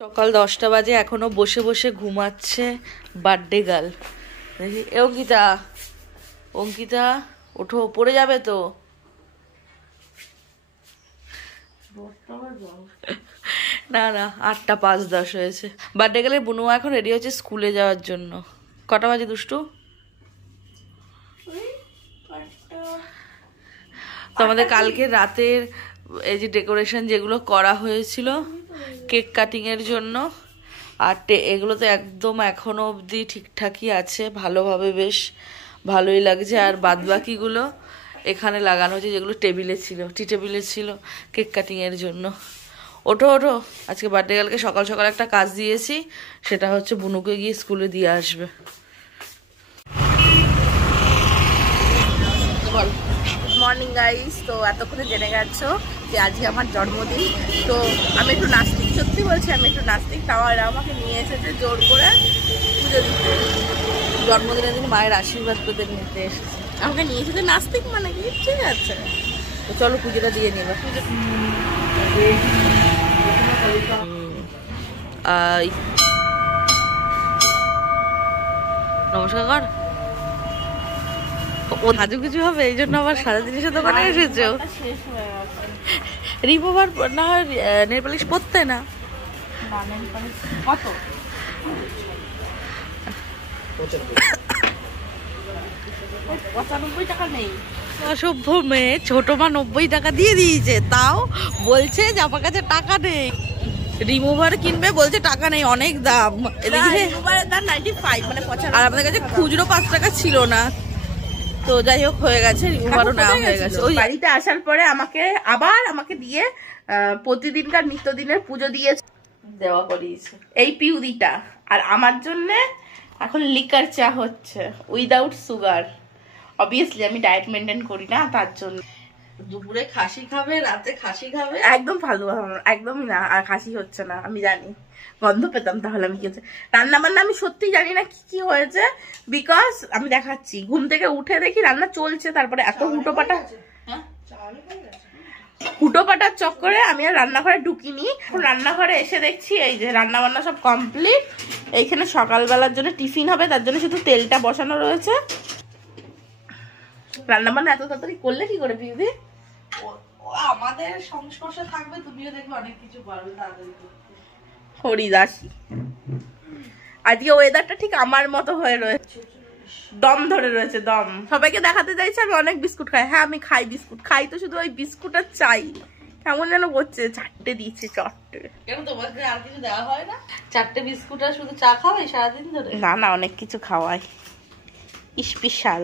সকাল 10টা বাজে, এখনো বসে বসে ঘুমাচ্ছে বার্থডে গার্ল। দেখি অঙ্কিতা, অঙ্কিতা ওঠো, পড়ে যাবে তো। না না, 8টা 5-10 হয়েছে। বার্থডে গার্লের বুনুয়া এখন রেডি হচ্ছে স্কুলে যাওয়ার জন্য। কটা বাজে দুষ্টু? তো আমাদের কালকে রাতের এই যে ডেকোরেশন যেগুলো করা হয়েছিল কেক কাটিং এর জন্য, আর এগুলো তো একদম এখনো অবধি ঠিকঠাকই আছে, ভালোভাবে বেশ ভালোই লাগছে। আর বাদবাকিগুলো এখানে লাগানো হয়েছে, যেগুলো টেবিলে ছিল, টি টেবিলে ছিল কেক কাটিং এর জন্য। ওঠো ওঠো, আজকে বার্থডে গার্লকে সকাল সকাল একটা কাজ দিয়েছি, সেটা হচ্ছে বুনুকে গিয়ে স্কুলে দিয়ে আসবে। বল। মর্নিং গাইস, তো এতক্ষণে জেনে গেছো যে আজকে আমার জন্মদিন। তো আমি একটু নাস্তিক, সত্যি বলছি আমি একটু নাস্তিক। তাও এরা আমাকে নিয়ে এসেছে জোর করে পুজো দিতে। জন্মদিনের দিন মায়ের আশীর্বাদ তোদের নিতে এসেছে, আমাকে নিয়ে এসেছে নাস্তিক মানে কি? ঠিক আছে, তো চলো পুজোটা দিয়ে নিবা। নমস্কার কর। ও সাজু কিছু হবে, এই জন্য আবার সারা জিনিসের দোকানে এসেছো। রিমুভার না হয় নেল পালিশ পরতে না? কত? টাকা নেই। অসভ্য মেয়ে, ছোট মা 90 টাকা দিয়ে দিয়েছে, তাও বলছে যে আমার কাছে টাকা নেই। রিমুভার কিনবে, বলছে টাকা নেই, অনেক দাম। রিমুভারের দাম 95, মানে 95। আর আমাদের কাছে খুচরো 5 টাকা ছিল না। তো যাই হোক, হয়ে গেছে, রিমুভারও নেওয়া হয়ে গেছে। ওই বাড়িতে আসার পরে আমাকে দিয়ে প্রতিদিনকার নিত্যদিনের পুজো দিয়ে দেওয়া করিয়েছে এই পিউদিটা। আর আমার জন্য এখন লিকার চা হচ্ছে উইদাউট সুগার। অবভিয়াসলি আমি ডায়েট মেনটেন করি না, তার জন্য। দুপুরে খাসি খাবে, রাতে খাসি খাবে, একদম ফালতু, একদমই না। আর খাসি হচ্ছে না, আমি জানি, গন্ধ পেতাম তাহলে আমি কি হচ্ছে। রান্না বান্না আমি সত্যি জানি না কি কি হয়েছে, বিকজ আমি দেখাচ্ছি, ঘুম থেকে উঠে দেখি রান্না চলছে, তারপরে এত হুটোপাটার চক্করে আমি আর রান্নাঘরে ঢুকিনি। রান্নাঘরে এসে দেখছি এই যে রান্না বান্না সব কমপ্লিট। এইখানে সকালবেলার জন্য টিফিন হবে, তার জন্য শুধু তেলটা বসানো রয়েছে। রান্না বান্না এত তাড়াতাড়ি করলে কি করে পিউদি? আমাদের সংস্পর্শে থাকবে, তুমিও দেখবে অনেক কিছু পারবে তাড়াতাড়ি করতে। হরিদাসী। আজকে ওয়েদারটা ঠিক আমার মতো হয়ে রয়েছে, দম ধরে রয়েছে, দম। সবাইকে দেখাতে চাইছে আমি অনেক বিস্কুট খাই। হ্যাঁ আমি খাই, বিস্কুট খাই, তো শুধু ওই বিস্কুট আর চাই কেমন যেন করছে। 4টে দিয়েছে, 4টে। কেন তোমাকে আর কিছু দেওয়া হয় না? 4টে বিস্কুট আর শুধু চা খাওয়াই সারাদিন ধরে? না না, অনেক কিছু খাওয়াই, স্পেশাল।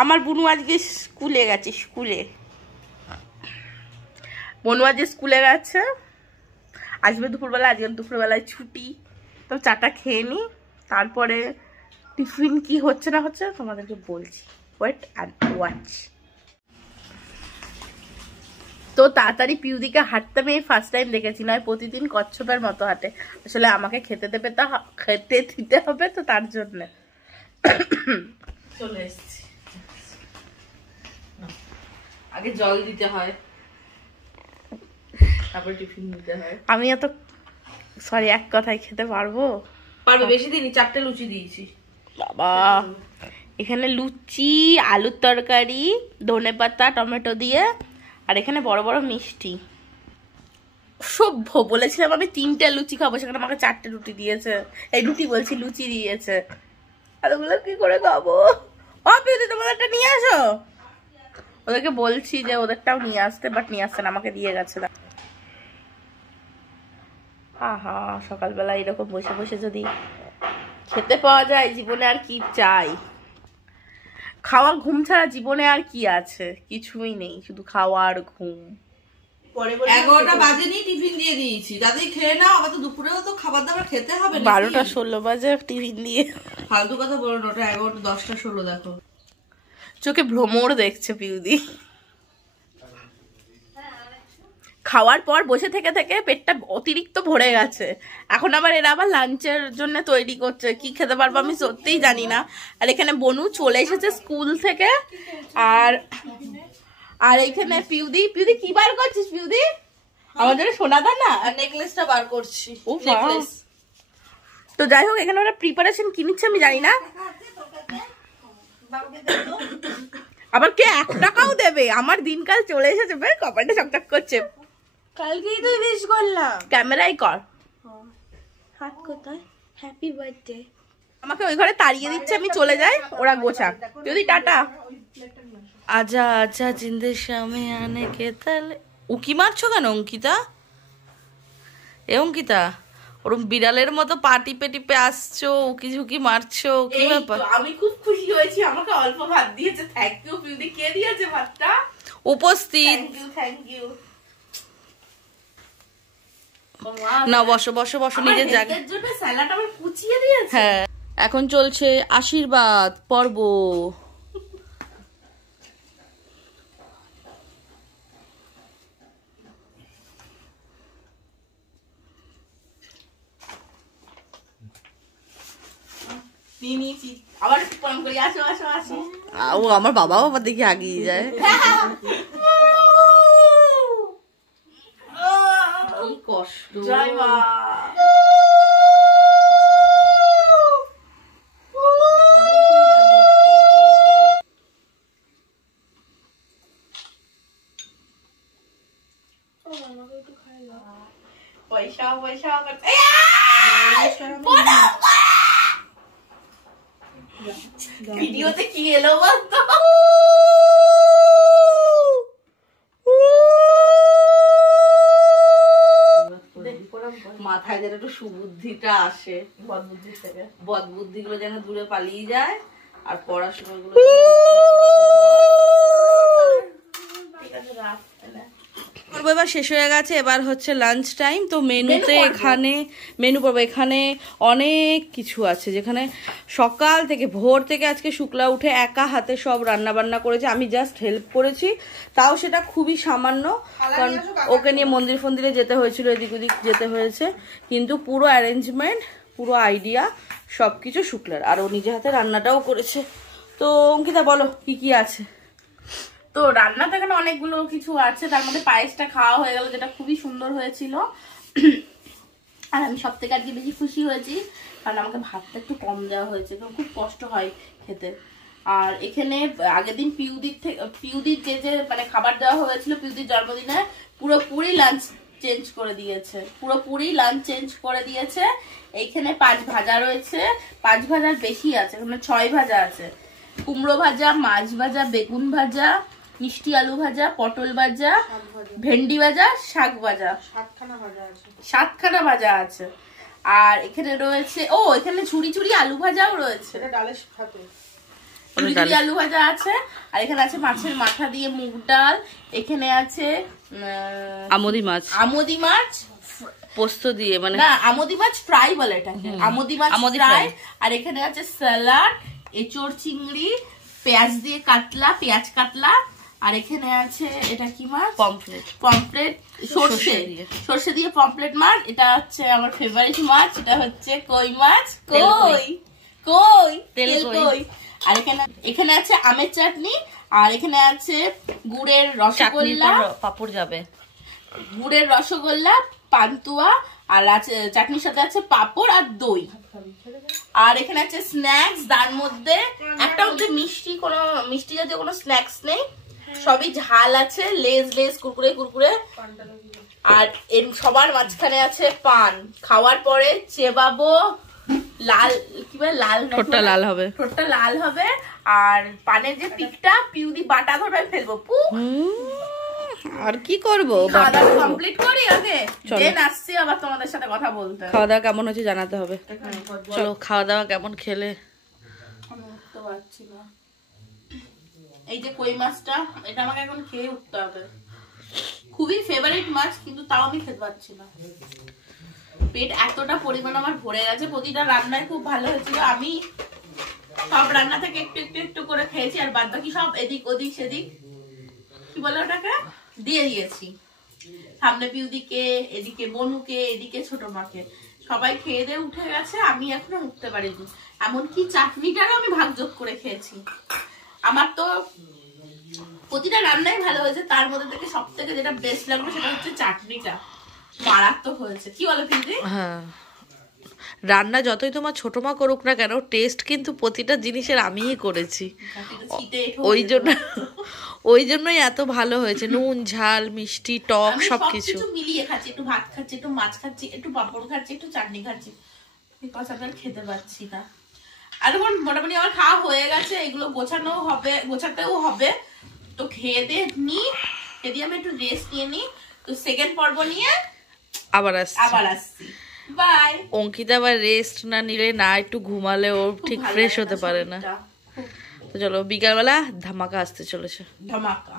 আমার বুনু আজকে স্কুলে গেছে, বনু আজকে স্কুলে গেছে, আসবে দুপুরবেলা। আজকে দুপুরবেলায় ছুটি, তো চাটা খেয়ে নি, তারপরে টিফিন কি হচ্ছে না হচ্ছে তোমাদেরকে বলছি। Wait and watch. তো তাড়াতাড়ি পিউদিকে হাঁটতে আমি ফার্স্ট টাইম দেখেছি, নয় প্রতিদিন কচ্ছপের মতো হাঁটে। আসলে আমাকে খেতে দিতে হবে, তো তার জন্য চলে এসেছি। আগে জল দিতে হয়, তারপর টিফিন দিতে হয়। আমি এত সরি, এক কথায় খেতে পারবো? পারবে, বেশি দিনই। 4টে লুচি দিয়েছি। বাবা, এখানে লুচি, আলুর তরকারি, ধনেপাতা টমেটো দিয়ে, আর এখানে বড় বড় মিষ্টি। সভ্য, বলেছিলাম আমি 3টে লুচি খাবো, সেখানে আমাকে 4টে রুটি দিয়েছে। এই রুটি বলছি, লুচি দিয়েছে। আর ওগুলো কি করে খাবো? ও পিউদি, তোমাদেরটা নিয়ে আসো। ওদেরকে বলছি যে ওদেরটাও নিয়ে আসতে, বাট নিয়ে আসছে না, আমাকে দিয়ে গেছে। আহা, সকালবেলা এরকম বসে বসে যদি খেতে পাওয়া যায়, জীবনে আর কি চাই? খাওয়া ঘুম ছাড়া জীবনে আর কি আছে? কিছুই নেই, শুধু খাওয়া আর ঘুম। 11টা বাজেনি, টিফিন দিয়ে দিয়েছি, তাদের খেয়ে নাও। আবার তো দুপুরেও তো খাবার দাবার খেতে হবে। 12টা 16 বাজে টিফিন দিয়ে। ফালতু কথা বলো না, ওটা 11টা 10টা 16 দেখো। চোখে ভ্রমর দেখছে পিউদি। খাওয়ার পর বসে থেকে থেকে পেটটা অতিরিক্ত ভরে গেছে। এখন আবার এরা আবার লাঞ্চের জন্য তৈরি করছে, কি খেতে পারবো আমি সত্যিই জানি না। আর এখানে বনু চলে এসেছে স্কুল থেকে, আর এইখানে পিউদি কি বার করছিস পিউদি? আমার জন্য সোনা দানা। আর নেকলেসটা বার করছি। ও নেকলেস। তো যাই হোক, এখানে ওরা প্রিপারেশন কি নিচ্ছে আমি জানি না। আবার কে 1 টাকাও দেবে? আমার দিনকাল চলে এসেছে, বেশ কপালটা চকচক করছে। কালকেই তো উইশ করলাম। ক্যামেরাই কর। হাত কোথায়? Happy birthday. আমাকে ওই ঘরে তাড়িয়ে দিচ্ছে, আমি চলে যাই, ওরা গোছাক। যদি টাটা। আজা আজা জিন্দের সামনে আনে কে তাহলে। উকি মারছো কেন অঙ্কিতা? এ অঙ্কিতা, ওরম বিড়ালের মতো পা টিপে টিপে আসছো, উকি ঝুঁকি মারছো, কি ব্যাপার? আমি খুব খুশি হয়েছি, আমাকে অল্প ভাত দিয়েছে। Thank you পিউদি। কে দিয়েছে ভাতটা? উপস্থিত। Thank you. না বসো বসো বসো, নিজের জায়গা। এর জন্য স্যালাড আমার কুচিয়ে দিয়েছে। হ্যাঁ, এখন চলছে আশীর্বাদ পর্ব। আবার প্রণাম করি। আসো আসো আসো। ও আমার বাবাও আবার দেখি আগিয়ে যায়। কি কষ্ট। জয় মা। পয়সা পয়সা ভিডিওতে কি এলো বলতো? মাথায় যেন একটু সুবুদ্ধিটা আসে, বদবুদ্ধি থেকে বদ বুদ্ধি গুলো যেন দূরে পালিয়ে যায়, আর পড়াশোনা গুলো। ঠিক আছে, রাখ। এবার শেষ হয়ে গেছে, এবার হচ্ছে লাঞ্চ টাইম। তো মেনুতে এখানে মেনু পর্ব, এখানে অনেক কিছু আছে, যেখানে সকাল থেকে ভোর থেকে আজকে শুক্লা উঠে একা হাতে সব রান্না বান্না করেছে। আমি জাস্ট হেল্প করেছি, তাও সেটা খুবই সামান্য, কারণ ওকে নিয়ে মন্দির ফন্দিরে যেতে হয়েছিল, এদিক ওদিক যেতে হয়েছে, কিন্তু পুরো অ্যারেঞ্জমেন্ট, পুরো আইডিয়া সবকিছু শুক্লার, আর ও নিজে হাতে রান্নাটাও করেছে। তো অঙ্কিতা বলো কি কি আছে? তো রান্নাতে এখানে অনেকগুলো কিছু আছে, তার মধ্যে পায়েসটা খাওয়া হয়ে গেল, যেটা খুবই সুন্দর হয়েছিল। আর আমি সব থেকে আজকে বেশি খুশি হয়েছি, কারণ আমাকে ভাতটা একটু কম দেওয়া হয়েছে, কারণ খুব কষ্ট হয় খেতে। আর এখানে আগের দিন পিউদির যে মানে খাবার দেওয়া হয়েছিল পিউদির জন্মদিনে, পুরোপুরি লাঞ্চ চেঞ্জ করে দিয়েছে, পুরোপুরি লাঞ্চ চেঞ্জ করে দিয়েছে। এইখানে 5 ভাজা রয়েছে, 5 ভাজার বেশি আছে, এখানে 6 ভাজা আছে। কুমড়ো ভাজা, মাছ ভাজা, বেগুন ভাজা, মিষ্টি আলু ভাজা, পটল ভাজা, ভেন্ডি ভাজা, শাক ভাজা, 7খানা ভাজা আছে। আর এখানে রয়েছে, ও এখানে ঝুড়ি ঝুড়ি আলু ভাজাও রয়েছে, ঝুড়ি ঝুড়ি আলু ভাজা আছে। আর এখানে আছে মাছের মাথা দিয়ে মুগ ডাল, এখানে আছে আমদি মাছ পোস্ত দিয়ে, মানে না আমদি মাছ ফ্রাই বলে এটাকে, আমদি মাছ ফ্রাই। আর এখানে আছে স্যালাড, এঁচোড় চিংড়ি, পেঁয়াজ দিয়ে কাতলা, পেঁয়াজ কাতলা। আর এখানে আছে এটা কি মাছ? পমফ্রেট, সর্ষে দিয়ে পমফ্রেট মাছ। এটা হচ্ছে আমার ফেভারিট মাছ, এটা হচ্ছে কই মাছ, কই। আর এখানে আছে আমের চাটনি, আর এখানে আছে গুড়ের রসগোল্লা, পাপড় যাবে, গুড়ের রসগোল্লা, পান্তুয়া, আর আছে চাটনির সাথে আছে পাপড় আর দই। আর এখানে আছে স্ন্যাক্স, তার মধ্যে একটা মধ্যে মিষ্টি জাতীয় কোনো স্ন্যাক্স নেই, সবই ঝাল আছে, লেজ কুরকুরে। আর এর সবার মাঝখানে আছে পান, খাওয়ার পরে চেবাবো, লাল কি বলে, ঠোঁটটা লাল হবে। আর পানের যে পিকটা পিউদি বাটা ধরে ফেলবো, আর কি করবো, কমপ্লিট করি আগে, দেন আসছি আবার তোমাদের সাথে কথা বলতে। খাওয়া দাওয়া কেমন হচ্ছে জানাতে হবে। চলো, খাওয়া দাওয়া কেমন খেলে? উঠতে পারছি না। এই যে কই মাছটা, এটা আমাকে এখন খেয়ে উঠতে হবে, খুবই ফেভারিট মাছ, কিন্তু তাও আমি খেতে পারছি না। পেট এতটা পরিমাণ আমার ভরে গেছে, প্রতিটা রান্নায় খুব ভালো হয়েছিল। আমি সব রান্না থেকে একটু করে খেয়েছি, আর বাদ বাকি সব এদিক ওদিক সেদিক কি বলে ওটাকে দিয়ে দিয়েছি। সামনে পিউদিকে, এদিকে বনুকে, এদিকে ছোট মাকে, সবাই খেয়ে দিয়ে উঠে গেছে, আমি এখনো উঠতে পারিনি। এমনকি চাটনিটারও আমি ভাগযোগ করে খেয়েছি। আমার তো প্রতিটা রান্নাই ভালো হয়েছে, তার মধ্যে থেকে সব থেকে যেটা বেস্ট লাগলো সেটা হচ্ছে চাটনিটা, মারাত্মক হয়েছে। কি বলো ফিরদি? হ্যাঁ, রান্না যতই তোমার ছোট মা করুক না কেন, টেস্ট কিন্তু প্রতিটা জিনিসের আমিই করেছি। ওই জন্যই এত ভালো হয়েছে। নুন, ঝাল, মিষ্টি, টক সবকিছু মিলিয়ে খাচ্ছি, একটু ভাত খাচ্ছি, একটু মাছ খাচ্ছি, একটু পাঁপড় খাচ্ছি, একটু চাটনি খাচ্ছি, খেতে পাচ্ছি না। আর এখন মোটামুটি আমার খাওয়া হয়ে গেছে, এগুলো গোছাতেও হবে। তো খেয়ে দিয়ে আমি একটু রেস্ট নিয়ে নিই, তো সেকেন্ড পর্ব নিয়ে আবার আসছি। বাই। অঙ্কিতা আবার রেস্ট না নিলে, না একটু ঘুমালে ও ঠিক ফ্রেশ হতে পারে না। তো চলো, বিকালবেলা ধামাকা আসতে চলেছে। ধামাকা।